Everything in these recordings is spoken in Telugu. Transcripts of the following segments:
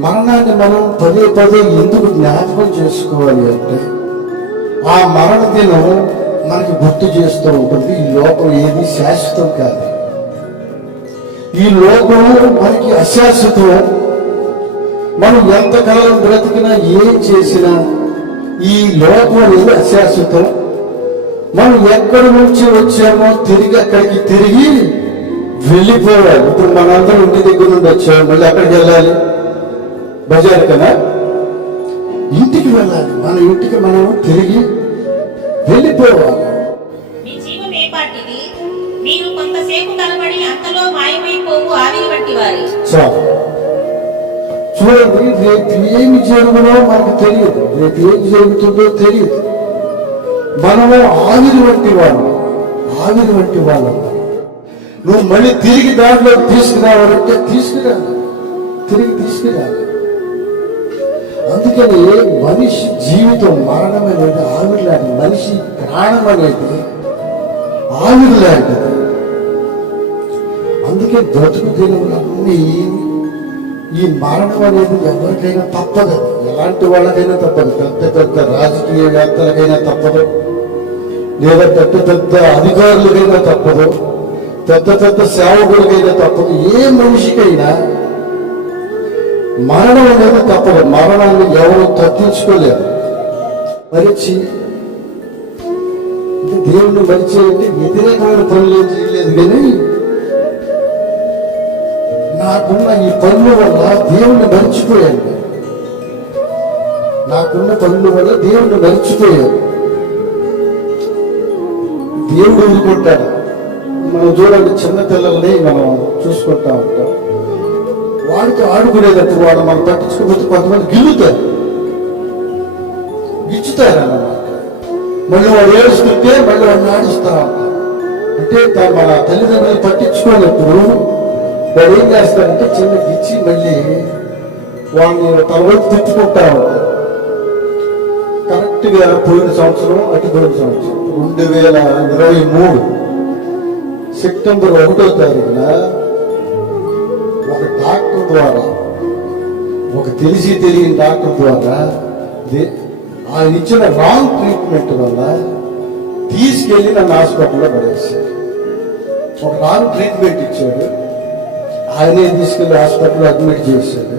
మరణాన్ని మనం పదే పదే ఎందుకు జ్ఞాపకం చేసుకోవాలి అంటే, ఆ మరణ దినం మనకి గుర్తు చేస్తూ ఉంటుంది ఈ లోకం ఏది శాశ్వతం కాదు. ఈ లోకం మనకి అశాశ్వతం. మనం ఎంతకాలం బ్రతికినా ఏం చేసినా ఈ లోకం అనేది అశాశ్వతం. మనం ఎక్కడి నుంచి వచ్చామో తిరిగి అక్కడికి తిరిగి వెళ్ళిపోవాలి. ఇప్పుడు మనందరం ఇంటి దగ్గర నుండి వచ్చాము, మళ్ళీ అక్కడికి వెళ్ళాలి, బజార్ కదా, ఇంటికి వెళ్ళాలి. మన ఇంటికి మనం తిరిగి వెళ్ళిపోవాలి. మీరు కొంతసేపు కనబడి అంతలో మాయమైపోవు ఆవిరి వంటి వారి. చూడండి, రేపు ఏమి జరుగునో మనకు తెలియదు, రేపు ఏమి జరుగుతుందో తెలియదు. మనము ఆవిరి వంటి వాళ్ళం. నువ్వు మళ్ళీ తిరిగి దాంట్లో తీసుకురావాలంటే తిరిగి తీసుకురావాలి. అందుకని మనిషి జీవితం మరణం అనేది ఆవిరి లాంటిది. మనిషి ప్రాణం అనేది ఆవిరి లాంటిది. అందుకే బ్రతుకు దినములన్నీ ఈ మరణం అనేది ఎవరికైనా తప్పదు. ఎలాంటి వాళ్ళకైనా తప్పదు. పెద్ద పెద్ద రాజకీయవేత్తలకైనా తప్పదు, లేదా పెద్ద పెద్ద అధికారులకైనా తప్పదు, పెద్ద పెద్ద సేవకులకైనా తప్పదు. ఏ మనిషికైనా మరణం అనేది తప్పదు. మరణాన్ని ఎవరు తప్పించుకోలేరు. మరిచి దేవుణ్ణి మరిచేయంటే వ్యతిరేకమైన పనులు ఏం చేయలేదు, కానీ నాకున్న ఈ పనుల వల్ల దేవుణ్ణి మర్చిపోయాను. దేవుడు ఊరుకుంటాడు. మనం చూడండి, చిన్న పిల్లల్ని మనం చూసుకుంటా ఉంటాం. వాడితో ఆడుకునేటప్పుడు వాడు మనం పట్టించుకోకపోతే కొంతమంది గిచ్చుతారన్నమాట. మళ్ళీ వాడు ఏడుస్తుంటే మళ్ళీ వాడిని ఆడిస్తా ఉంటాం. అంటే మన తల్లిదండ్రులు పట్టించుకోనప్పుడు వాడు ఏం చేస్తారంటే చిన్న గిచ్చి మళ్ళీ వాడిని తన వైపు తిట్టుకుంటా ఉంటారు. కరెక్ట్గా పోయిన సంవత్సరం 2023 సెప్టెంబర్ 1వ తారీఖున ఒక డాక్టర్ ద్వారా, ఒక తెలియని డాక్టర్ ద్వారా ఆయన ఇచ్చిన రాంగ్ ట్రీట్మెంట్ వల్ల తీసుకెళ్లి నన్ను హాస్పిటల్లో పడేశారు. ఒక రాంగ్ ట్రీట్మెంట్ ఇచ్చాడు, ఆయనే తీసుకెళ్లి హాస్పిటల్లో అడ్మిట్ చేశాడు.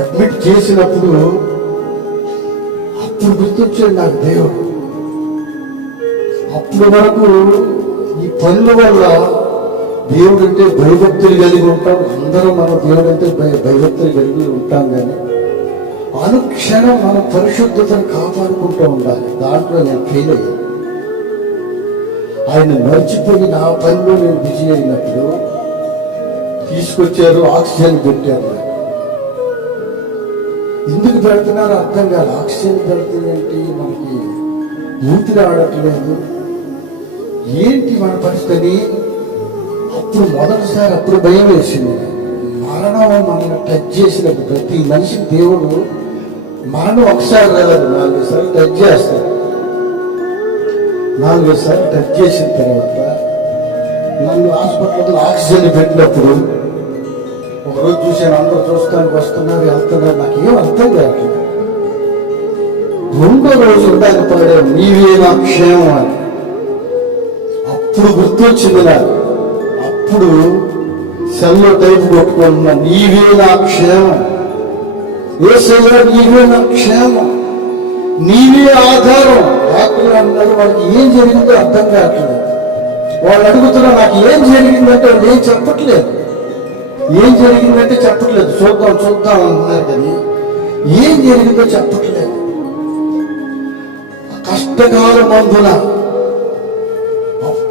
అడ్మిట్ చేసినప్పుడు అప్పుడు గుర్తొచ్చాడు నాకు దేవుడు. అప్పుడు వరకు ఈ పనుల వల్ల దేవుడు అంటే భయభక్తులు కలిగి ఉంటాం. అందరూ మనం దేవుడు అంటే భయభక్తులు కలిగి ఉంటాం, కానీ అనుక్షణం మనం పరిశుద్ధతను కాపాడుకుంటూ ఉండాలి. దాంట్లో నేను ఫెయిల్ అయ్యాను. ఆయన మర్చిపోయి నా పనిలో నేను బిజీ అయినప్పుడు తీసుకొచ్చారు, ఆక్సిజన్ పెట్టారు. ఎందుకు పెడుతున్నారో అర్థం కాదు. ఆక్సిజన్ పెడుతుందంటే మనకి ఊపిరి ఆడట్లేదు, ఏంటి మన పరిస్థితి? అప్పుడు మొదటిసారి అప్పుడు భయం వేసింది. మరణం మనల్ని టచ్ చేసినప్పుడు ప్రతి మనిషికి దేవుడు మరణం ఒకసారి రాదు, 4 సార్లు టచ్ చేస్తాడు. 4 సార్లు టచ్ చేసిన తర్వాత నన్ను హాస్పిటల్లో ఆక్సిజన్ పెట్టినప్పుడు ఒకరోజు చూశాను, అందరూ చూస్తానికి వస్తున్నారు, వెళ్తున్నారు, నాకేం అర్థం కావట్లేదు. 2వ రోజు ఉండాలి పడే నీవే నా క్షేమం అని. అప్పుడు గుర్తొచ్చింది నాకు. అప్పుడు సెల్లో టైపు కొట్టుకుంటున్నా, నీవే నా క్షేమం, యేసయ్యా నీవే నా క్షేమం, నీవే ఆధారం. డాక్టర్ అన్నారు, వాళ్ళకి ఏం జరిగిందో అర్థం కావట్లేదు. వాళ్ళు అడుగుతున్నా నాకు ఏం జరిగిందంటే వాళ్ళు ఏం చెప్పట్లేదు. చూద్దాం అంటున్నారు, కానీ ఏం జరిగిందో చెప్పట్లేదు. కష్టకాల మందున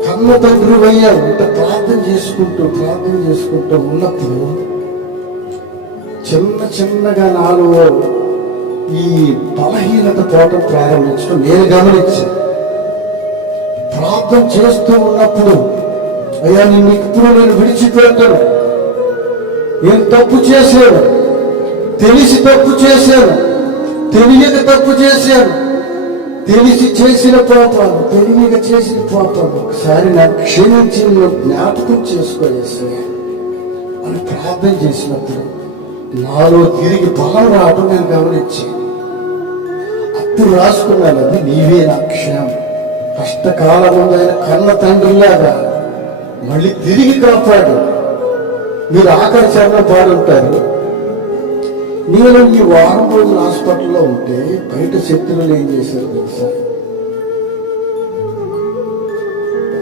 కన్న తండ్రి అయ్యారు. అంటే ప్రార్థన చేసుకుంటూ ఉన్నప్పుడు చిన్నగా నాలో ఈ బలహీనత పోవటం ప్రారంభించడం నేను గమనించాను. ప్రార్థన చేస్తూ ఉన్నప్పుడు, అయ్యా నిన్ను ఇప్పుడు నేను విడిచిపెట్టాను, నేను తప్పు చేశాను, తెలిసి తప్పు చేశాను, తెలియక తప్పు చేశాను, తెలిసి చేసిన పాపాలు, తెలియక చేసిన పాపాలు ఒకసారి నాకు క్షమించి జ్ఞాపకం చేసుకోలేసా అని ప్రార్థన చేసినప్పుడు నాలో తిరిగి బలం రావటం నేను గమనించాను. అప్పుడు రాసుకున్నాను, అది నీవే నా క్షేమం. కష్టకాలం ఆయన కన్న తండ్రిలాగా మళ్ళీ తిరిగి కాపాడు. మీరు ఆఖరి చరణం పాడుంటారు, నేను ఈ వారం రోజులు హాస్పిటల్లో ఉంటే బయట శత్రువులు ఏం చేశారు తెలుసా?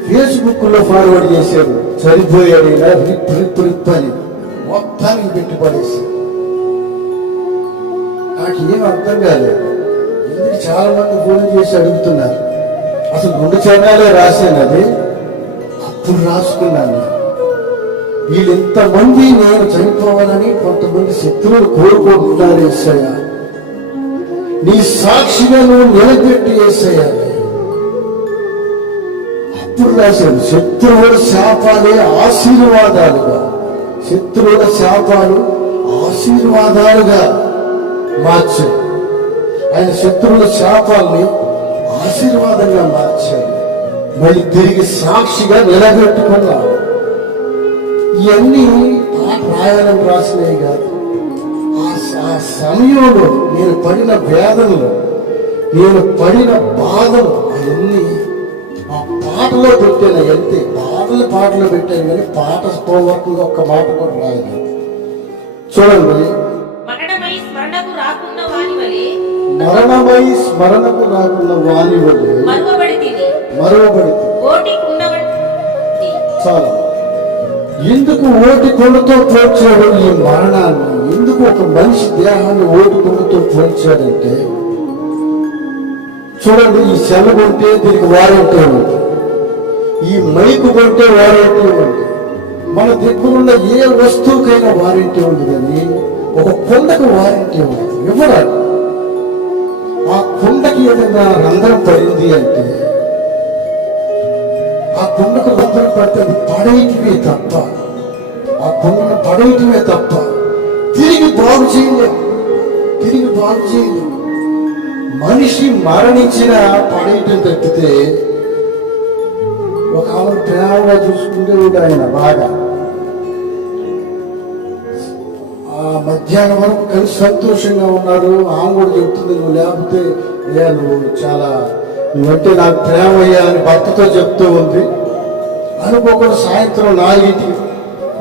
ఫేస్బుక్ లో ఫార్వర్డ్ చేశారు, చనిపోయాడైనా రిప్ రిప్ రిప్ అని మొత్తానికి పెట్టి పడేశారు. నాకు ఏం అర్థం కాలేదు. ఎందుకు చాలా మంది ఫోన్ చేసి అడుగుతున్నారు. అసలు 2 చరణాలే రాశాను, అది అప్పుడు రాసుకున్నాను. వీళ్ళు ఇంతమంది నేను చనిపోవాలని కొంతమంది శత్రువులు కోరుకుంటున్నారు. యేసయ్యా, నీ సాక్షిగా నువ్వు నిలబెట్టి యేసయ్యా. అప్పుడు రాశాను, శత్రువుల శాపాలే ఆశీర్వాదాలుగా, శత్రువుల శాపాలు ఆశీర్వాదాలుగా మార్చాయి. ఆయన శత్రువుల శాపాల్ని ఆశీర్వాదంగా మార్చాయి. మళ్ళీ తిరిగి సాక్షిగా నిలబెట్టుకున్నాడు. ఇవన్నీ రాయాలని రాసినవి కాదు. ఆ సమయంలో నేను పడిన వేదనలు, నేను పడిన బాధలు అవన్నీ ఆ పాటలో పెట్టాను. అంతే, పాటలో పెట్టాను, కానీ పాట పోవర్తంగా ఒక్క మాట కూడా రాయలేదు. చూడండి, మరణమై స్మరణకు రాకున్న వాని వలె మరణమై స్మరణకు రాకున్న వాని వలె మరువబడితే చాలా. ఎందుకు ఓటి కొండతో పోల్చాడు ఈ మరణాన్ని? ఎందుకు ఒక మనిషి దేహాన్ని ఓటి కొండతో పోల్చాడంటే, చూడండి, ఈ సెల కొంటే దీనికి వారంటీ ఉంది, ఈ మైకు కొంటే వారంటీ ఉంది, మన దగ్గరున్న ఏ వస్తువుకైనా వారంటీ ఉంది. కానీ ఒక కొండకు వారంటీ ఉంది, ఇవ్వరాదు. ఆ కొండకి ఏదైనా రంధ్రం పడింది అంటే, ఆ కొండకు రంధ్రం పడితే అది పడేయటమే తప్ప, ఆ కొండను పడేయటమే తప్ప తిరిగి బాగు చేయలేము. మనిషి మరణించిన పడేయటం తప్పితే, ఒక ఆమె ప్రేమగా చూసుకుంటే ఆయన బాగా ఆ మధ్యాహ్నం వరకు కలిసి సంతోషంగా ఉన్నారు. ఆమె కూడా చెప్తుంది, నువ్వు లేకపోతే నువ్వంటే నాకు ప్రేమ అయ్యా అని భర్తతో చెప్తూ ఉంది. అనుకోకుండా సాయంత్రం 4,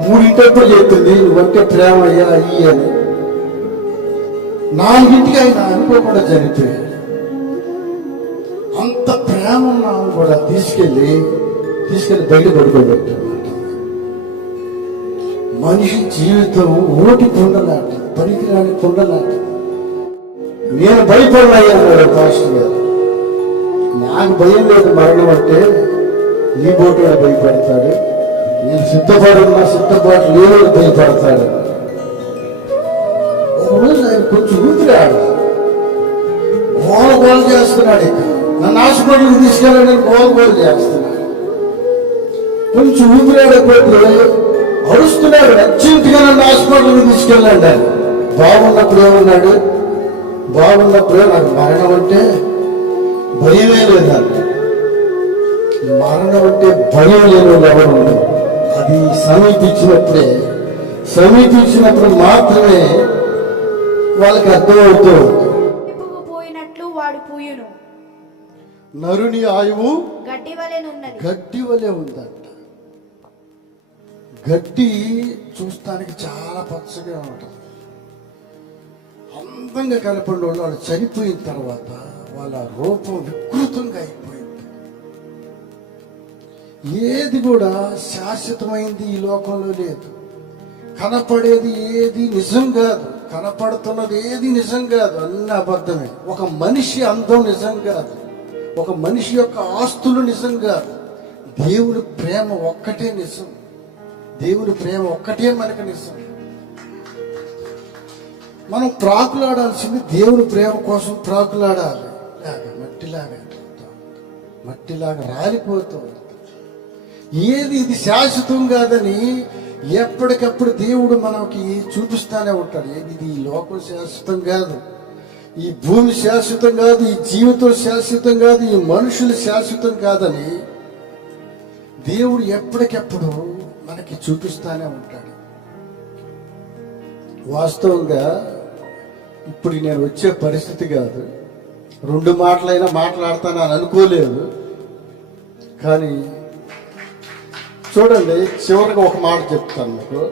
3 చెప్తుంది, నువ్వంటే ప్రేమ అయ్యా అయ్యి అని. 4 ఆయన అనుకోకుండా చనిపోయాడు. అంత ప్రేమ ఉన్నాము కూడా తీసుకెళ్ళి బయట పడుకోబెట్టాడు. మనిషి జీవితం ఓటి కొండలాంటి, పనికిరాని కొండలాంటి. నేను భయపడలయ్యాను పాస్టర్ గారు. నాకు భయం లేదు మరణం అంటే, నీ బోటు భయపడతాడు. నేను సిద్ధపాటు లేని భయపడతాడు. ఒకరోజు ఆయన కొంచెం ఊపిరాడు, గోల చేస్తున్నాడు. ఇక నన్ను హాస్పిటల్కి తీసుకెళ్ళాలని గోల చేస్తున్నాడు. కొంచెం ఊపిరాడకపోతే అరుస్తున్నాడు, అర్జెంటుగా నన్ను హాస్పిటల్కి తీసుకెళ్ళండి అని. బాగున్నప్పుడే నాకు మరణం అంటే భయమే లేదండి. మరణం అంటే భయం లేని ఎవరు? అది సమీపించినప్పుడు మాత్రమే వాళ్ళకి అర్థమవుతూ పోయినట్లు వాడు పూయును. నరుని ఆయువు గడ్డి వలె ఉందంట. గడ్డి చూస్తానికి చాలా పచ్చగా ఉంటుంది, అందంగా కనపడిన వాళ్ళు చనిపోయిన తర్వాత వాళ్ళ రూపం వికృతంగా అయిపోయింది. ఏది కూడా శాశ్వతమైంది ఈ లోకంలో లేదు. కనపడేది ఏది నిజం కాదు, కనపడుతున్నది ఏది నిజం కాదు, అన్ని అబద్ధమే. ఒక మనిషి అందం నిజం కాదు, ఒక మనిషి యొక్క ఆస్తులు నిజం కాదు. దేవుని ప్రేమ ఒక్కటే నిజం, దేవుని ప్రేమ ఒక్కటే మనకు నిజం. మనం ప్రాకులాడాల్సింది దేవుని ప్రేమ కోసం ప్రాకులాడాలి. మట్టిలాగా రాలిపోతూ ఏది ఇది శాశ్వతం కాదని ఎప్పటికప్పుడు దేవుడు మనకి చూపిస్తానే ఉంటాడు. ఇది ఈ లోకం శాశ్వతం కాదు, ఈ భూమి శాశ్వతం కాదు, ఈ జీవితం శాశ్వతం కాదు, ఈ మనుషులు శాశ్వతం కాదని దేవుడు ఎప్పటికెప్పుడు మనకి చూపిస్తానే ఉంటాడు. వాస్తవంగా ఇప్పుడు నేను వచ్చే పరిస్థితి కాదు, 2 మాటలైనా మాట్లాడతానని అనుకోలేదు. కానీ చూడండి, చివరికి ఒక మాట చెప్తాను మీకు.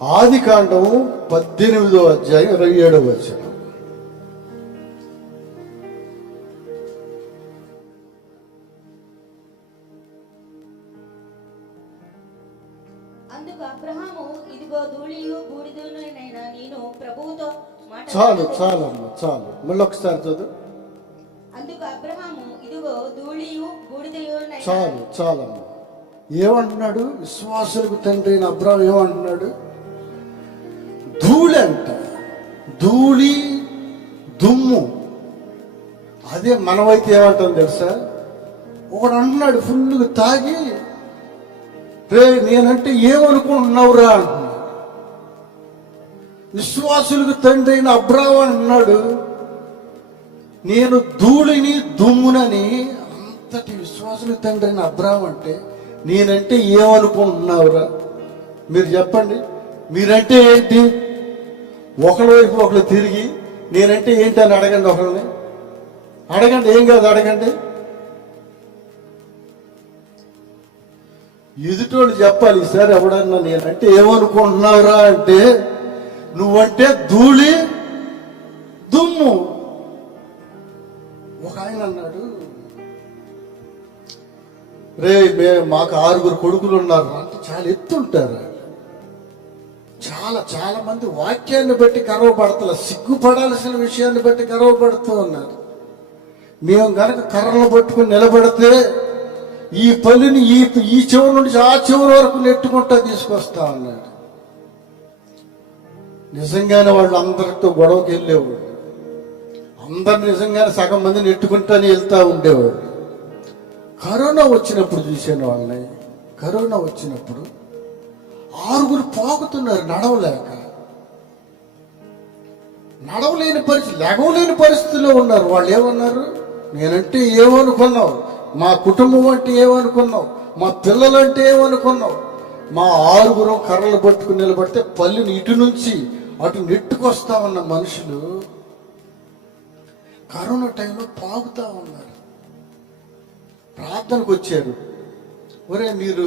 ఆదికాండం 18వ అధ్యాయం 27వ వచనం. అందుకు అబ్రహాము, ఇదిగో ధూళియు బూడిదయునైన నేను ప్రభువుతో చాలమ్మా చాలు. మళ్ళీ ఒకసారి చదువు. అందుకు అబ్రహాము, ఇదిగో ధూళియు బూడిదయునైన. చాలమ్మా. ఏమంటున్నాడు? విశ్వాసులకు తండ్రి అయిన అబ్రహాం ఏమంటున్నాడు? ధూళి అంట, ధూళి దుమ్ము. అదే మనమైతే ఏమంటాం తెలుసా? ఒకడు అంటున్నాడు ఫుల్గా తాగి, రే నేనంటే ఏమనుకుంటున్నావురా అంటున్నాడు. విశ్వాసులకు తండ్రి అయిన అబ్రహాం అంటున్నాడు, నేను ధూళిని దుమ్మునని. అంతటి విశ్వాసులకు తండ్రి అయిన అబ్రహాం అంటే నేనంటే ఏమనుకుంటున్నావురా? మీరు చెప్పండి, మీరంటే ఏంటి? ఒకరి వైపు ఒకరు తిరిగి నేనంటే ఏంటి అని అడగండి. ఒకరిని అడగండి, ఏం కాదు అడగండి. ఎదుటోళ్ళు చెప్పాలి, ఈసారి ఎవడన్నా నేనంటే ఏమనుకుంటున్నావురా అంటే నువ్వంటే ధూళి దుమ్ము. ఒక ఆయన అన్నాడు, రే మాకు 6 కొడుకులు ఉన్నారు అంటే చాలా ఎత్తుంటారు. చాలా మంది వాక్యాన్ని బట్టి గర్వపడతలే, సిగ్గుపడాల్సిన విషయాన్ని బట్టి గర్వపడుతూ ఉన్నారు. మేము గనక కర్రలు పట్టుకుని నిలబడితే ఈ పల్లిని ఈ చివరి నుంచి ఆ చివరి వరకు నెట్టుకుంటా తీసుకొస్తా అన్నాడు. నిజంగానే వాళ్ళు అందరితో గొడవకి వెళ్ళేవాడు, అందరు నిజంగానే సగం మంది నెట్టుకుంటానే వెళ్తా ఉండేవాడు. కరోనా వచ్చినప్పుడు చూశాను వాళ్ళని. కరోనా వచ్చినప్పుడు 6 పాకుతున్నారు నడవలేని పరిస్థితి, లెగవలేని పరిస్థితిలో ఉన్నారు. వాళ్ళు ఏమన్నారు? నేనంటే ఏమనుకున్నావు? మా కుటుంబం అంటే ఏమనుకున్నావు? మా పిల్లలంటే ఏమనుకున్నావు? మా 6 కర్రలు పట్టుకుని నిలబడితే పల్లిని ఇటు నుంచి అటు నెట్టుకొస్తామన్న మనుషులు కరోనా టైంలో పాకుతా ఉన్నారు. ప్రార్థనకు వచ్చారు. ఒరే మీరు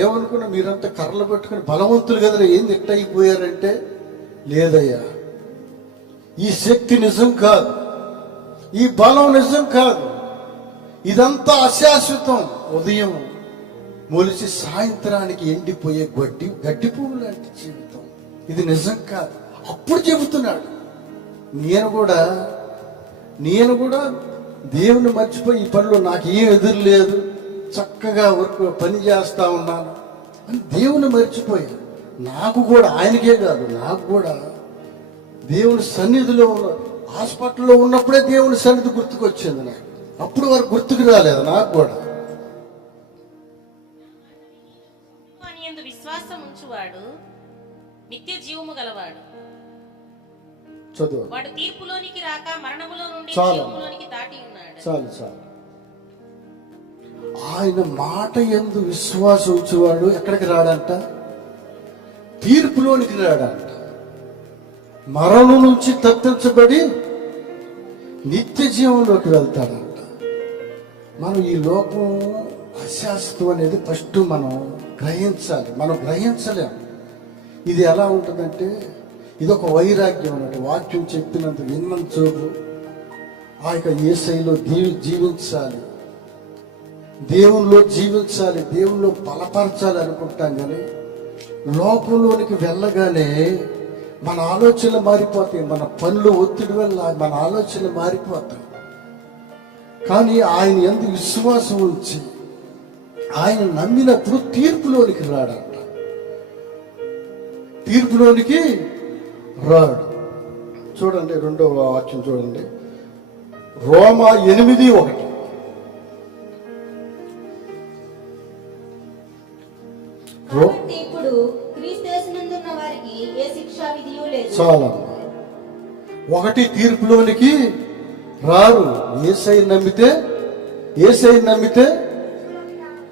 ఏమనుకున్నా, మీరంతా కర్రలు పట్టుకుని బలవంతులు కదరా, ఏంది ఎట్ట అయిపోయారంటే, లేదయ్యా ఈ శక్తి నిజం కాదు, ఈ బలం నిజం కాదు, ఇదంతా అశాశ్వతం. ఉదయం మొలిచి సాయంత్రానికి ఎండిపోయే గడ్డి పువ్వు లాంటి జీవితం, ఇది నిజం కాదు. అప్పుడు చెబుతున్నాడు, నేను కూడా దేవుని మర్చిపోయి ఈ పనిలో నాకు ఏం ఎదురు లేదు, చక్కగా పని చేస్తా ఉన్నాను అని దేవుని మర్చిపోయి, నాకు కూడా, ఆయనకే కాదు నాకు కూడా దేవుని సన్నిధిలో హాస్పిటల్లో ఉన్నప్పుడే దేవుని సన్నిధి గుర్తుకొచ్చింది నాకు. అప్పుడు వరకు గుర్తుకు రాలేదు నాకు కూడా. విశ్వాసం ఉంచువాడు నిత్య జీవము గలవాడు. చదువు. వాడు తీర్పులోనికి రాక మరణములో నుండి జీవములోనికి దాటి ఉన్నాడు. చాలు. ఆయన మాట యందు విశ్వాసం ఉంచేవాడు ఎక్కడికి రాడంట? తీర్పులోనికి రాడంట. మరణం నుంచి తప్పించబడి నిత్య జీవంలోకి వెళ్తాడంట. మనం ఈ లోకం అశాశ్వతం అనేది ఫస్ట్ మనం గ్రహించాలి. మనం గ్రహించలేం. ఇది ఎలా ఉంటుందంటే, ఇది ఒక వైరాగ్యం అన్నట్టు. వాక్యం చెప్పినంత విన్నంత చూపు ఆ యొక్క యేసయ్యలో జీవించాలి, దేవుల్లో జీవించాలి, దేవుల్లో బలపరచాలి అనుకుంటాం. కానీ లోకంలోనికి వెళ్ళగానే మన ఆలోచనలు మారిపోతాయి, మన పనులు ఒత్తిడి వల్ల మన ఆలోచనలు మారిపోతాయి. కానీ ఆయన యందు విశ్వాసం ఉంచి ఆయన నమ్మినప్పుడు తీర్పులోనికి రాడంట. తీర్పులోనికి రాడు. చూడండి 2వ వాక్యం చూడండి, రోమా 8:1. ఇప్పుడు క్రీస్తునందున్న వారికి ఏ శిక్షా విధియు లేదు. చాలా 1 తీర్పులోనికి రారు. యేసయ్యను నమ్మితే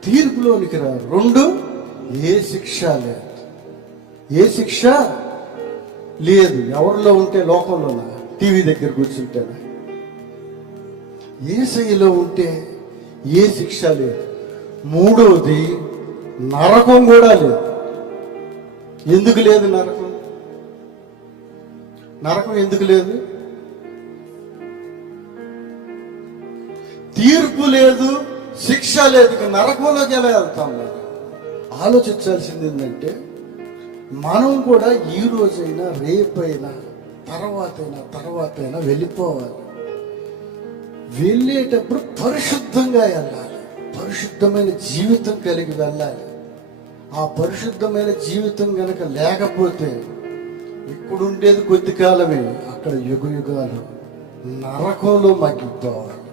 తీర్పులోనికి రారు. 2 ఏ శిక్ష లేదు. ఏ శిక్ష లేదు. ఎవరిలో ఉంటే లోకంలోనా? టీవీ దగ్గర కూర్చుంటేనా? యేసయ్యలో ఉంటే ఏ శిక్ష లేదు. మూడవది, నరకం కూడా లేదు. ఎందుకు లేదు నరకం? నరకం ఎందుకు లేదు? తీర్పు లేదు, శిక్ష లేదు, ఇక నరకంలోకి ఎలా వెళ్తాం? లేదు. ఆలోచించాల్సింది ఏంటంటే, మనం కూడా ఈ రోజైనా రేపైనా తర్వాతైనా వెళ్ళిపోవాలి. వెళ్ళేటప్పుడు పరిశుద్ధంగా వెళ్ళాలి. పరిశుద్ధమైన జీవితం కలిగి వెళ్ళాలి. ఆ పరిశుద్ధమైన జీవితం గనక లేకపోతే ఇక్కడుండేది కొద్ది కాలమే, అక్కడ యుగ యుగాలు నరకంలో మగ్గిపోవాలి.